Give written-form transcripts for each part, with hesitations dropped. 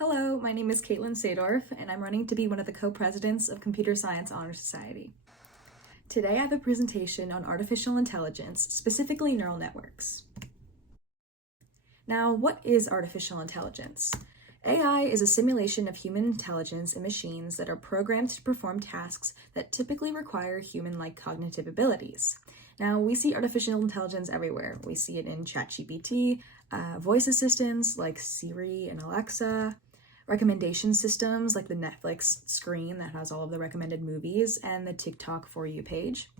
Hello, my name is Katelyn Sadorf, and I'm running to be one of the co-presidents of Computer Science Honor Society. Today I have a presentation on artificial intelligence, specifically neural networks. Now, what is artificial intelligence? AI is a simulation of human intelligence in machines that are programmed to perform tasks that typically require human-like cognitive abilities. Now, we see artificial intelligence everywhere. We see it in ChatGPT, voice assistants like Siri and Alexa, recommendation systems like the Netflix screen that has all of the recommended movies and the TikTok For You page,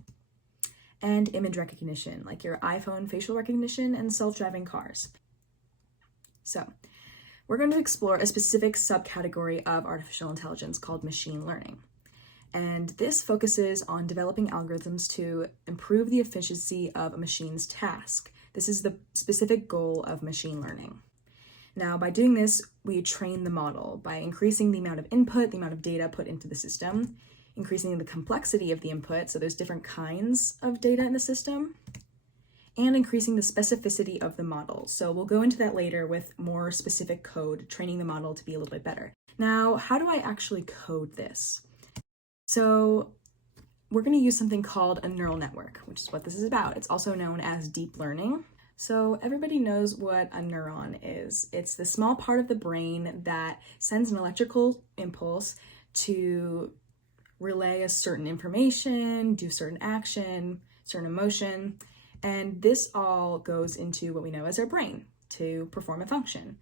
and image recognition like your iPhone facial recognition and self-driving cars. So, we're going to explore a specific subcategory of artificial intelligence called machine learning. And this focuses on developing algorithms to improve the efficiency of a machine's task. This is the specific goal of machine learning. Now, by doing this, we train the model by increasing the amount of input, the amount of data put into the system, increasing the complexity of the input, so there's different kinds of data in the system, and increasing the specificity of the model. So we'll go into that later with more specific code, training the model to be a little bit better. Now, how do I actually code this? So we're going to use something called a neural network, which is what this is about. It's also known as deep learning. So everybody knows what a neuron is. It's the small part of the brain that sends an electrical impulse to relay a certain information, do certain action, certain emotion, and this all goes into what we know as our brain to perform a function.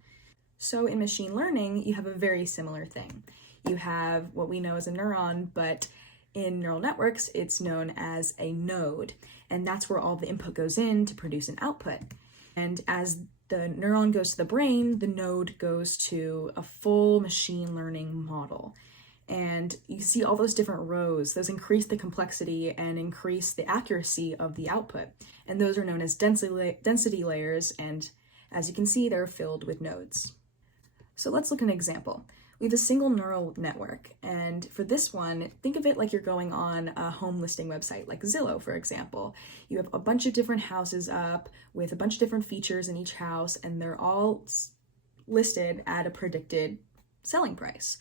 So in machine learning, you have a very similar thing. You have what we know as a neuron, but in neural networks, it's known as a node, and that's where all the input goes in to produce an output. And as the neuron goes to the brain, the node goes to a full machine learning model. And you see all those different rows, those increase the complexity and increase the accuracy of the output. And those are known as density layers, and as you can see, they're filled with nodes. So let's look at an example. We have a single neural network, and for this one, think of it like you're going on a home listing website, like Zillow, for example. You have a bunch of different houses up with a bunch of different features in each house, and they're all listed at a predicted selling price.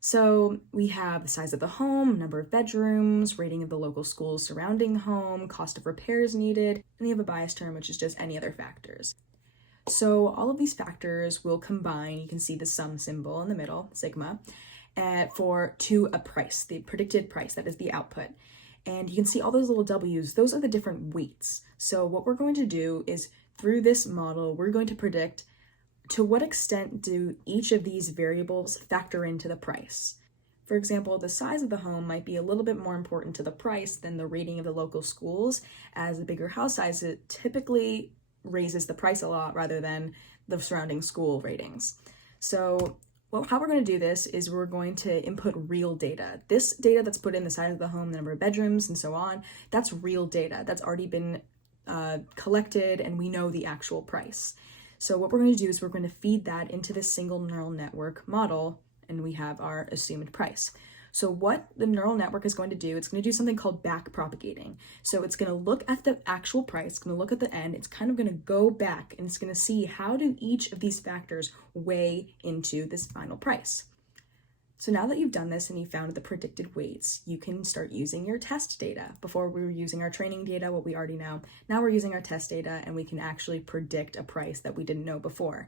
So we have the size of the home, number of bedrooms, rating of the local schools surrounding home, cost of repairs needed, and you have a bias term, which is just any other factors. So all of these factors will combine, you can see the sum symbol in the middle, sigma, to a price, the predicted price, that is the output. And you can see all those little W's, those are the different weights. So what we're going to do is, through this model, we're going to predict to what extent do each of these variables factor into the price. For example, the size of the home might be a little bit more important to the price than the rating of the local schools, as the bigger house size typically raises the price a lot rather than the surrounding school ratings. So how we're going to do this is we're going to input real data. This data that's put in the size of the home, the number of bedrooms, and so on, that's real data. That's already been collected, and we know the actual price. So what we're going to do is we're going to feed that into this single neural network model, and we have our assumed price. So what the neural network is going to do, it's going to do something called back propagating. So it's going to look at the actual price, it's going to look at the end, it's kind of going to go back, and it's going to see how do each of these factors weigh into this final price. So now that you've done this and you found the predicted weights, you can start using your test data. Before we were using our training data, what we already know. Now we're using our test data, and we can actually predict a price that we didn't know before.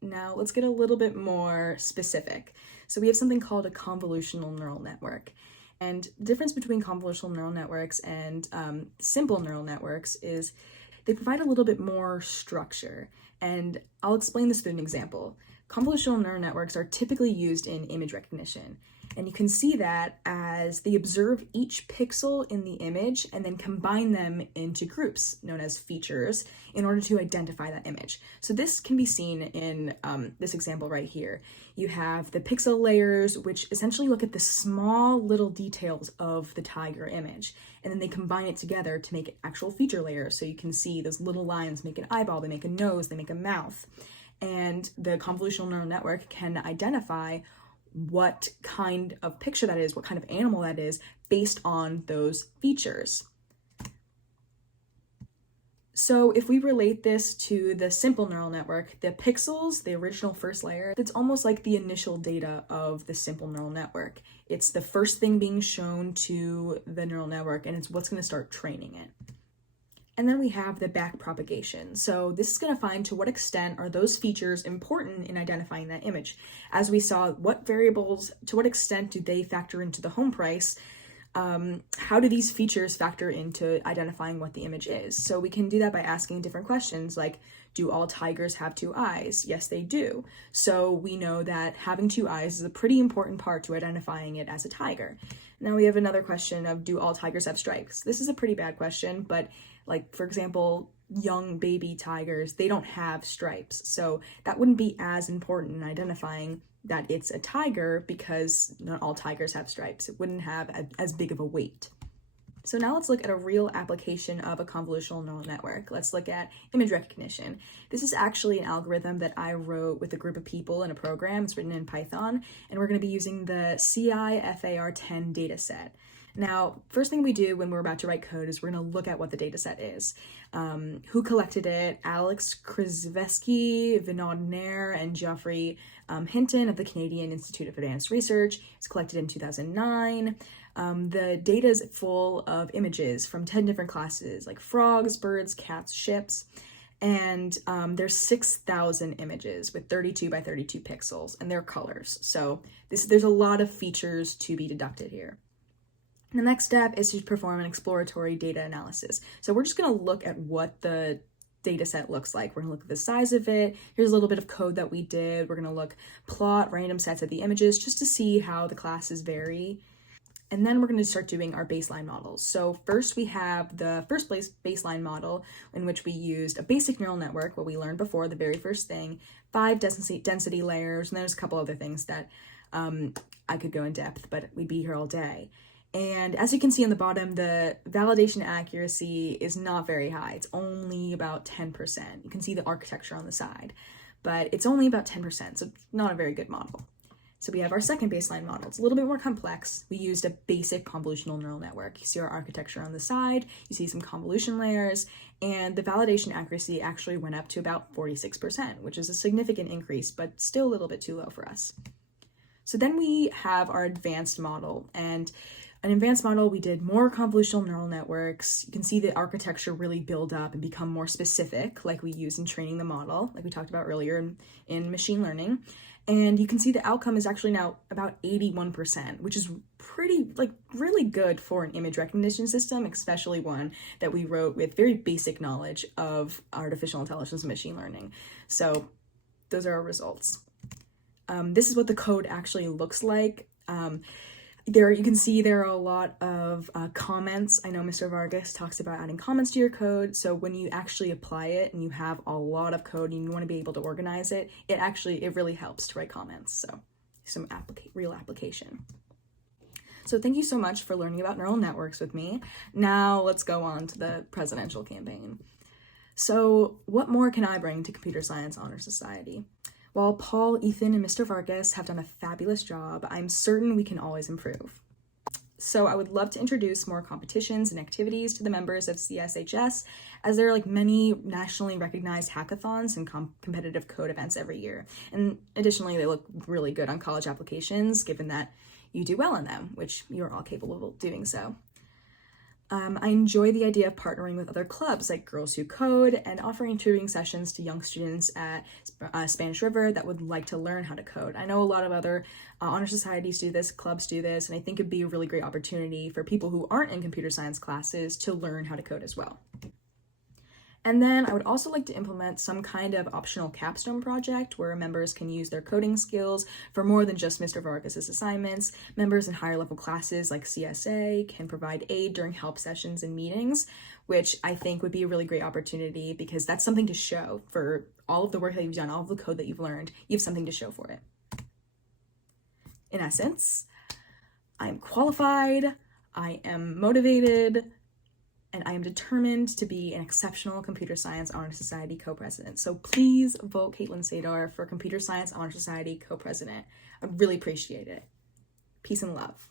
Now let's get a little bit more specific. So we have something called a convolutional neural network. And the difference between convolutional neural networks and simple neural networks is they provide a little bit more structure. And I'll explain this through an example. Convolutional neural networks are typically used in image recognition. And you can see that as they observe each pixel in the image and then combine them into groups known as features in order to identify that image. So this can be seen in this example right here. You have the pixel layers, which essentially look at the small little details of the tiger image, and then they combine it together to make actual feature layers. So you can see those little lines make an eyeball, they make a nose, they make a mouth. And the convolutional neural network can identify what kind of picture that is, what kind of animal that is, based on those features. So if we relate this to the simple neural network, the pixels, the original first layer, it's almost like the initial data of the simple neural network. It's the first thing being shown to the neural network, and it's what's going to start training it. And then we have the backpropagation. So this is going to find to what extent are those features important in identifying that image. As we saw, what variables, to what extent do they factor into the home price? How do these features factor into identifying what the image is? So we can do that by asking different questions like, do all tigers have two eyes? Yes, they do. So we know that having two eyes is a pretty important part to identifying it as a tiger. Now we have another question of, do all tigers have stripes? This is a pretty bad question, but like, for example, young baby tigers, they don't have stripes. So that wouldn't be as important in identifying that it's a tiger because not all tigers have stripes. It wouldn't have as big of a weight. So now let's look at a real application of a convolutional neural network. Let's look at image recognition. This is actually an algorithm that I wrote with a group of people in a program. It's written in Python, and we're going to be using the CIFAR10 dataset. Now, first thing we do when we're about to write code is we're going to look at what the dataset is. Who collected it? Alex Krzyzewski, Vinod Nair, and Geoffrey Hinton of the Canadian Institute of Advanced Research. It was collected in 2009. The data is full of images from 10 different classes, like frogs, birds, cats, ships. And there's 6,000 images with 32 by 32 pixels, and they're colors. So there's a lot of features to be deducted here. The next step is to perform an exploratory data analysis. So we're just going to look at what the data set looks like. We're going to look at the size of it. Here's a little bit of code that we did. We're going to plot random sets of the images just to see how the classes vary. And then we're going to start doing our baseline models. So first we have the first baseline model in which we used a basic neural network, what we learned before, the very first thing, 5 density layers, and there's a couple other things that I could go in depth, but we'd be here all day. And as you can see on the bottom, the validation accuracy is not very high. It's only about 10%. You can see the architecture on the side, but it's only about 10%, so it's not a very good model. So we have our second baseline model. It's a little bit more complex. We used a basic convolutional neural network. You see our architecture on the side, you see some convolution layers, and the validation accuracy actually went up to about 46%, which is a significant increase, but still a little bit too low for us. So then we have our advanced model, and an advanced model, we did more convolutional neural networks. You can see the architecture really build up and become more specific, like we use in training the model, like we talked about earlier in machine learning. And you can see the outcome is actually now about 81%, which is really good for an image recognition system, especially one that we wrote with very basic knowledge of artificial intelligence and machine learning. So those are our results. This is what the code actually looks like. There you can see there are a lot of comments. I know Mr. Vargas talks about adding comments to your code. So when you actually apply it and you have a lot of code and you want to be able to organize it, it really helps to write comments. So some real application. So thank you so much for learning about neural networks with me. Now let's go on to the presidential campaign. So what more can I bring to Computer Science Honor Society? While Paul, Ethan, and Mr. Vargas have done a fabulous job, I'm certain we can always improve. So I would love to introduce more competitions and activities to the members of CSHS, as there are many nationally recognized hackathons and competitive code events every year. And additionally, they look really good on college applications, given that you do well in them, which you're all capable of doing so. I enjoy the idea of partnering with other clubs like Girls Who Code and offering tutoring sessions to young students at Spanish River that would like to learn how to code. I know a lot of other honor societies do this, clubs do this, and I think it'd be a really great opportunity for people who aren't in computer science classes to learn how to code as well. And then I would also like to implement some kind of optional capstone project where members can use their coding skills for more than just Mr. Vargas's assignments. Members in higher level classes like CSA can provide aid during help sessions and meetings, which I think would be a really great opportunity because that's something to show for all of the work that you've done, all of the code that you've learned. You have something to show for it. In essence, I'm qualified, I am motivated, and I am determined to be an exceptional Computer Science Honor Society co-president. So please vote Katelyn Sadorf for Computer Science Honor Society co-president. I really appreciate it. Peace and love.